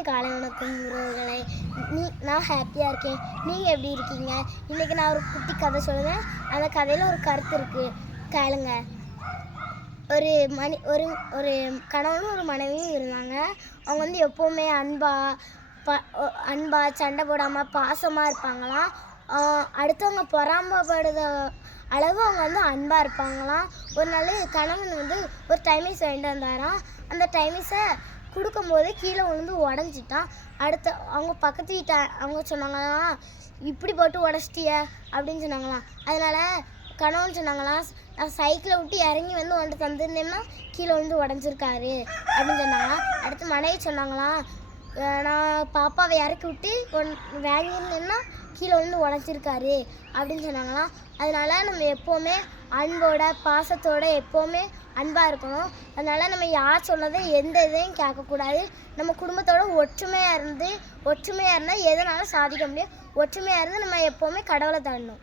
இனிய காலை வணக்கம் உறவுகளே. நான் ஹாப்பியாக இருக்கேன். நீங்கள் எப்படி இருக்கீங்க? இன்றைக்கி நான் ஒரு குட்டி கதை சொல்லுவேன். அந்த கதையில் ஒரு கருத்து இருக்குது, கேளுங்க. ஒரு ஒரு ஒரு கணவனும் ஒரு மனைவியும் இருந்தாங்க. அவங்க வந்து எப்போவுமே அன்பா சண்டை போடாமல் பாசமாக இருப்பாங்களாம். அடுத்தவங்க பொறாமப்படுத அளவு அவங்க வந்து அன்பாக இருப்பாங்களாம். ஒரு நாள் கணவன் வந்து ஒரு டைமிஸ் வாங்கிட்டு வந்தாராம். அந்த டைமிஸை கொடுக்கும்போது கீழே விழுந்து உடஞ்சிட்டான். அவங்க பக்கத்து வீட்டை அவங்க சொன்னாங்களாம், இப்படி போட்டு உடச்சிட்டிய அப்படின்னு சொன்னாங்களாம். அதனால் கணவன் சொன்னாங்களாம், நான் சைக்கிளை விட்டு இறங்கி வந்து ஒன்று தந்துருந்தேன்னா கீழே விழுந்து உடஞ்சிருக்காரு அப்படின்னு சொன்னாங்களாம். அடுத்து மனைவி சொன்னாங்களாம், நான் பாப்பாவை இறக்கி விட்டு வாங்கியிருந்தேன்னா கீழே விழுந்து உடஞ்சிருக்காரு அப்படின்னு சொன்னாங்களாம். அதனால் நம்ம எப்போவுமே அன்போட பாசத்தோடு எப்போவுமே அன்பாக இருக்கணும். அதனால் நம்ம யார் சொன்னதை எந்த இதையும் கேட்கக்கூடாது. நம்ம குடும்பத்தோட ஒற்றுமையாக இருந்தால் எதனாலும் சாதிக்க முடியும். ஒற்றுமையாக இருந்து நம்ம எப்போவுமே கடவுளை தாண்டணும்.